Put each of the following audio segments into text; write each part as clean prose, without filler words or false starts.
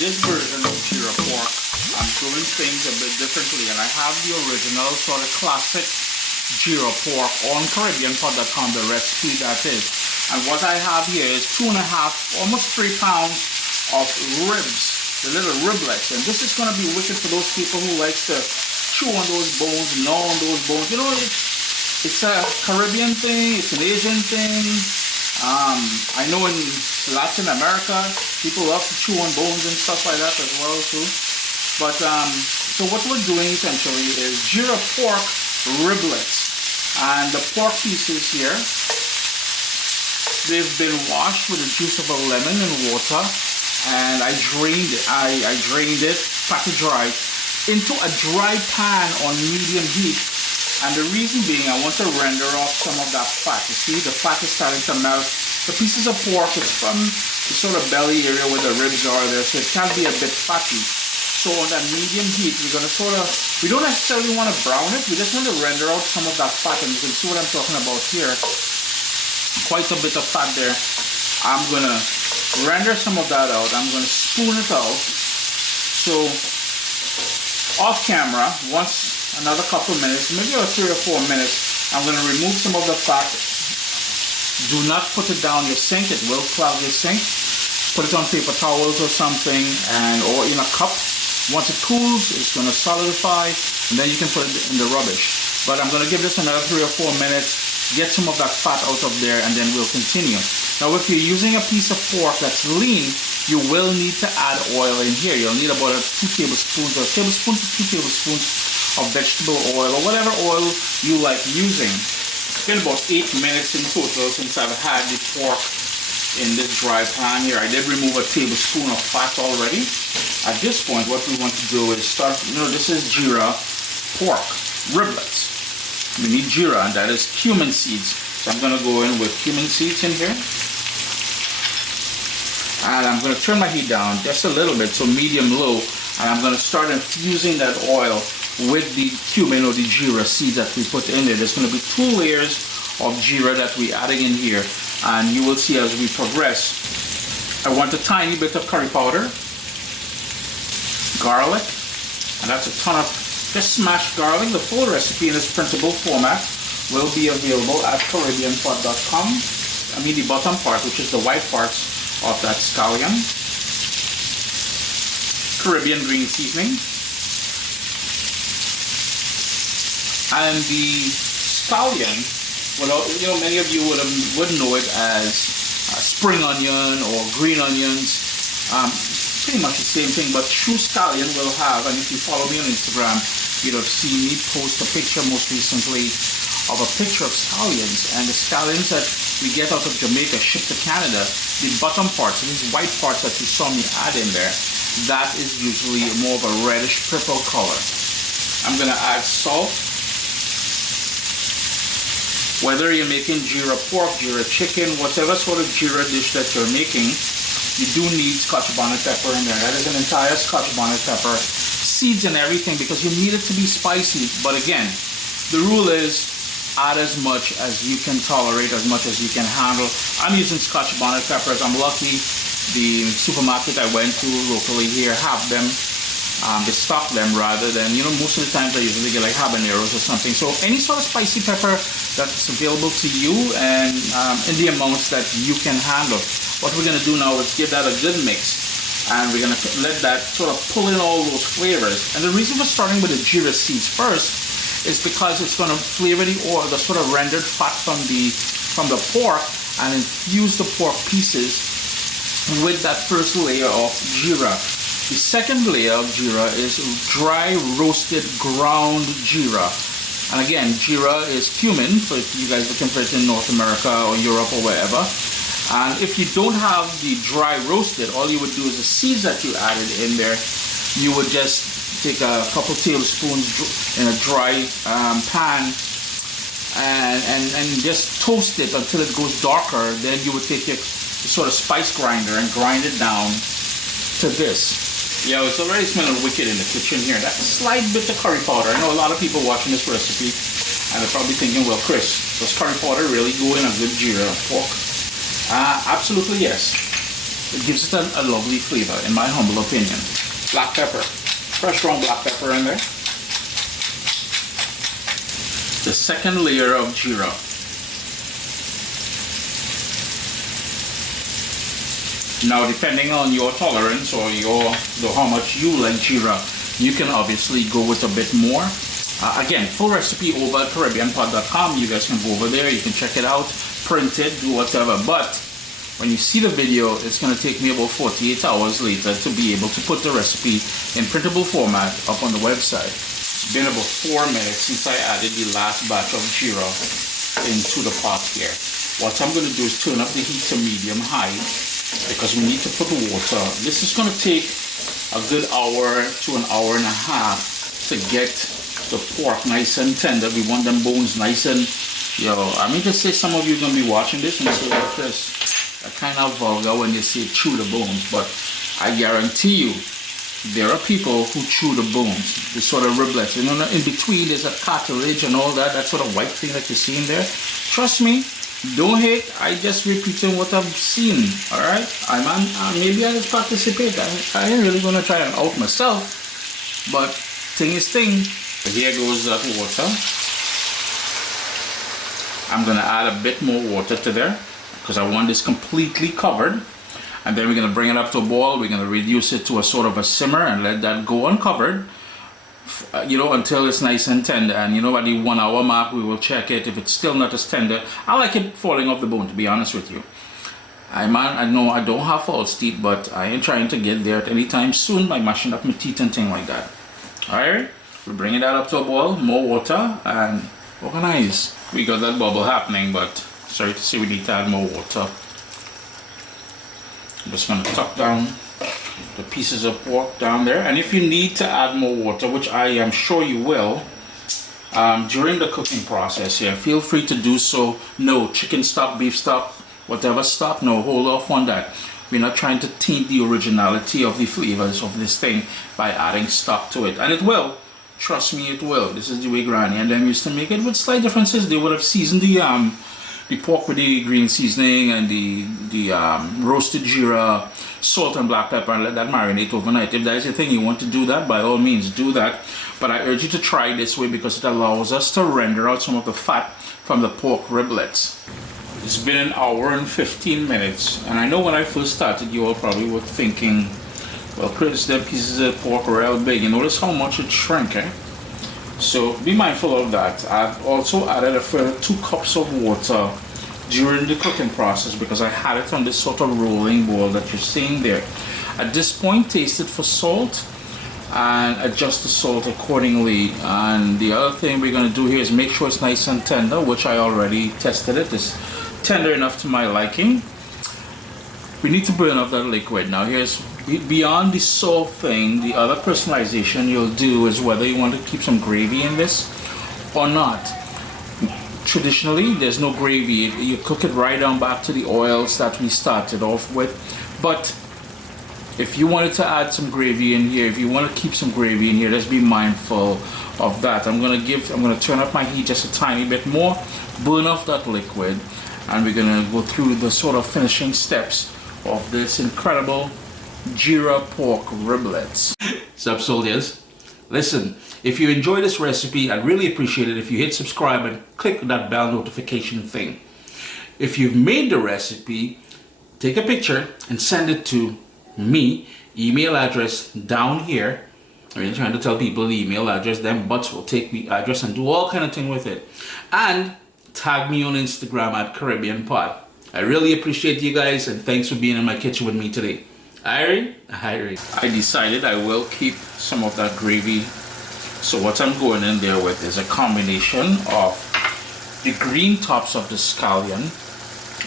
this version of Geera pork, I'm doing things a bit differently, and I have the original sort of classic Geera pork on CaribbeanPot.com, the recipe that is. And what I have here is 2.5, almost 3 pounds of ribs, the little riblets. And this is going to be wicked for those people who likes to chew on those bones, gnaw on those bones. You know, it's a Caribbean thing, it's an Asian thing. I know in Latin America, people love to chew on bones and stuff like that as well too. But so what we're doing essentially is Geera pork riblets, and the pork pieces here, they've been washed with the juice of a lemon and water, and I drained it. I drained it, pat it dry, into a dry pan on medium heat. And the reason being, I want to render off some of that fat. You see, the fat is starting to melt. The pieces of pork is from the sort of belly area where the ribs are there, so it can be a bit fatty. So on that medium heat, we're going to sort of, we don't necessarily want to brown it, we just want to render out some of that fat, and you can see what I'm talking about here. Quite a bit of fat there. I'm going to render some of that out. I'm going to spoon it out. So off camera, once another couple of minutes, maybe 3 or 4 minutes, I'm going to remove some of the fat. Do not put it down your sink, it will clog your sink. Put it on paper towels or something, or in a cup. Once it cools, it's going to solidify, and then you can put it in the rubbish. But I'm going to give this another 3 or 4 minutes, get some of that fat out of there, and then we'll continue. Now if you're using a piece of pork that's lean, you will need to add oil in here. You'll need about 2 tablespoons or a tablespoon to 2 tablespoons of vegetable oil, or whatever oil you like using. It's been about 8 minutes in total since I've had the pork in this dry pan here. I did remove a tablespoon of fat already. At this point, what we want to do is start, this is Geera pork riblets. We need Geera, and that is cumin seeds. So I'm going to go in with cumin seeds in here. And I'm going to turn my heat down just a little bit, so medium-low. And I'm going to start infusing that oil with the cumin or the Geera seeds that we put in there. There's going to be 2 layers of Geera that we're adding in here, and you will see as we progress. I want a tiny bit of curry powder, garlic, and that's a ton of just smashed garlic. The full recipe in its printable format will be available at CaribbeanPot.com. I mean the bottom part, which is the white parts of that scallion. Caribbean green seasoning. And the scallion, well, many of you would know it as spring onion or green onions. Pretty much the same thing, but true scallion will have, and if you follow me on Instagram, you'd have seen me post a picture most recently of a picture of scallions. And the scallions that we get out of Jamaica, shipped to Canada, the bottom parts, these white parts that you saw me add in there, that is usually more of a reddish purple color. I'm going to add salt. Whether you're making Geera pork, Geera chicken, whatever sort of Geera dish that you're making, you do need Scotch bonnet pepper in there. That is an entire Scotch bonnet pepper, seeds and everything, because you need it to be spicy. But again, the rule is add as much as you can tolerate, as much as you can handle. I'm using Scotch bonnet peppers. I'm lucky the supermarket I went to locally here have them. They stock them rather than, most of the times I usually get like habaneros or something. So any sort of spicy pepper that's available to you, and in the amounts that you can handle. What we're going to do now is give that a good mix, and we're going to let that sort of pull in all those flavors. And the reason for starting with the Geera seeds first is because it's going to flavor the oil, the sort of rendered fat from the pork, and infuse the pork pieces with that first layer of Geera. The second layer of Geera is dry roasted ground Geera. And again, Geera is cumin, so if you guys are looking for it in North America or Europe or wherever. And if you don't have the dry roasted, all you would do is the seeds that you added in there, you would just take a couple tablespoons in a dry pan and just toast it until it goes darker. Then you would take your sort of spice grinder and grind it down to this. Yeah, it's already smelling wicked in the kitchen here. That's a slight bit of curry powder. I know a lot of people watching this recipe and they're probably thinking, well, Chris, does curry powder really go in a good Geera pork? Absolutely yes. It gives it a lovely flavor, in my humble opinion. Black pepper, fresh ground black pepper in there. The second layer of Geera. Now, depending on your tolerance or how much you like Geera, you can obviously go with a bit more. Again, full recipe over at CaribbeanPot.com. You guys can go over there, you can check it out, print it, do whatever. But when you see the video, it's going to take me about 48 hours later to be able to put the recipe in printable format up on the website. It's been about 4 minutes since I added the last batch of Geera into the pot here. What I'm going to do is turn up the heat to medium-high because we need to put water. This is going to take a good hour to an hour and a half to get the pork nice and tender. We want them bones nice and, I mean to say some of you are going to be watching this and say, what's this? They're kind of vulgar when they say chew the bones, but I guarantee you, there are people who chew the bones, the sort of riblets. You know, in between there's a cartilage and all that sort of white thing that you see in there. Trust me, don't hate, I just repeating what I've seen, alright? Maybe I just participate. I ain't really gonna try it out myself, but thing is thing. Here goes that water. I'm gonna add a bit more water to there because I want this completely covered, and then we're gonna bring it up to a boil. We're gonna reduce it to a sort of a simmer and let that go uncovered, until it's nice and tender. And at the 1 hour mark we will check it. If it's still not as tender, I like it falling off the bone, to be honest with you. I know I don't have false teeth, but I ain't trying to get there at any time soon by mashing up my teeth and things like that. Alright, we're bringing that up to a boil, more water, and organize. We got that bubble happening, but sorry to say we need to add more water. I'm just going to tuck down the pieces of pork down there, and if you need to add more water, which I am sure you will, during the cooking process here, feel free to do so. No chicken stock, beef stock, whatever stock, no, hold off on that. We're not trying to taint the originality of the flavors of this thing by adding stock to it, and it will. Trust me, it will. This is the way Granny and them used to make it, with slight differences. They would have seasoned the pork with the green seasoning and the roasted Geera, salt and black pepper, and let that marinate overnight. If that is the thing you want to do that, by all means do that. But I urge you to try this way because it allows us to render out some of the fat from the pork riblets. It's been an hour and 15 minutes, and I know when I first started, you all probably were thinking, well, Chris, them pieces of pork are real big. You notice how much it shrank, eh? So be mindful of that. I've also added a further 2 cups of water during the cooking process because I had it on this sort of rolling boil that you're seeing there. At this point, taste it for salt and adjust the salt accordingly. And the other thing we're going to do here is make sure it's nice and tender, which I already tested it. It's tender enough to my liking. We need to burn off that liquid. Now here's beyond the salt thing, the other personalization you'll do is whether you want to keep some gravy in this or not. Traditionally, there's no gravy. You cook it right down back to the oils that we started off with. But if you wanted to add some gravy in here, if you want to keep some gravy in here, let's be mindful of that. I'm gonna turn up my heat just a tiny bit more, burn off that liquid, and we're gonna go through the sort of finishing steps of this incredible Geera pork riblets. Sup, soldiers? Listen, if you enjoy this recipe, I'd really appreciate it if you hit subscribe and click that bell notification thing. If you've made the recipe, take a picture and send it to me. Email address down here. I mean, trying to tell people the email address, them butts will take the address and do all kind of thing with it. And tag me on Instagram at Caribbean Pot. I really appreciate you guys, and thanks for being in my kitchen with me today. I decided I will keep some of that gravy. So what I'm going in there with is a combination of the green tops of the scallion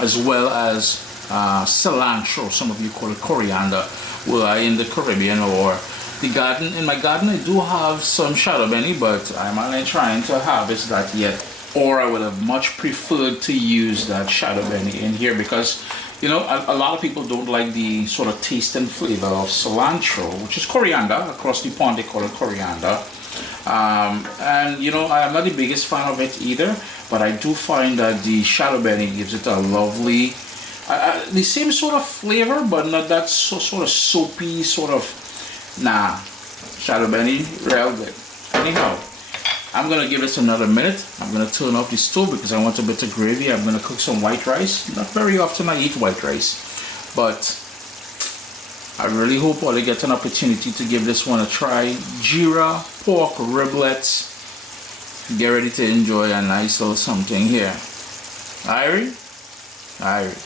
as well as cilantro. Some of you call it coriander. Well, in the Caribbean or the garden, in my garden I do have some shadow benny, but I'm only trying to harvest that yet. Or I would have much preferred to use that shadow benny in here because, you know, a lot of people don't like the sort of taste and flavor of cilantro, which is coriander. Across the pond they call it coriander. And, you know, I'm not the biggest fan of it either, but I do find that the shadow benny gives it a lovely The same sort of flavor, but not that sort of soapy, sort of, nah. Shadow Benny, real good. Anyhow, I'm gonna give this another minute. I'm gonna turn off the stove because I want a bit of gravy. I'm gonna cook some white rice. Not very often I eat white rice, but I really hope I'll get an opportunity to give this one a try. Geera pork riblets. Get ready to enjoy a nice little something here. Irie? Irie.